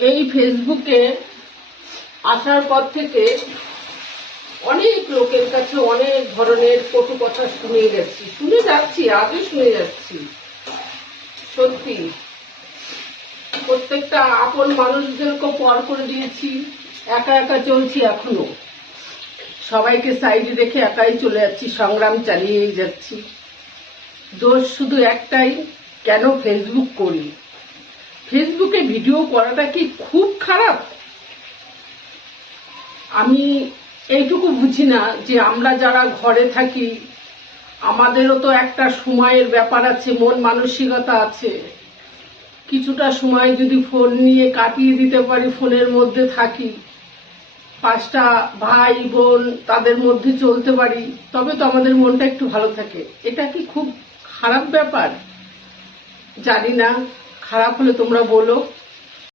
এই ফেসবুকে আসার পর থেকে অনেক লোকের কাছে অনেক ধরনের কটু কথা শুনে যাচ্ছি আজও শুনে যাচ্ছি। সত্যি প্রত্যেকটা আপন মানুষদেরকে পর করে দিয়েছি, একা একা চলছি। এখনো সবাইকে সাইডে রেখে একাই চলে যাচ্ছি, সংগ্রাম চালিয়েই যাচ্ছি। দোষ শুধু একটাই, কেন ফেসবুক করি। ফেসবুকে ভিডিও করাটা কি খুব খারাপ? আমি এইটুকু বুঝি না যে আমরা যারা ঘরে থাকি আমাদেরও তো একটা সময়ের ব্যাপার আছে, মন মানসিকতা আছে। কিছুটা সময় যদি ফোন নিয়ে কাটিয়ে দিতে পারি, ফোনের মধ্যে থাকি, 5টা ভাই বোন তাদের মধ্যে চলতে পারি, তবে তো আমাদের মনটা একটু ভালো থাকে। এটা কি খুব খারাপ ব্যাপার? জানি না, খারাপ হলে তোমরা বলো।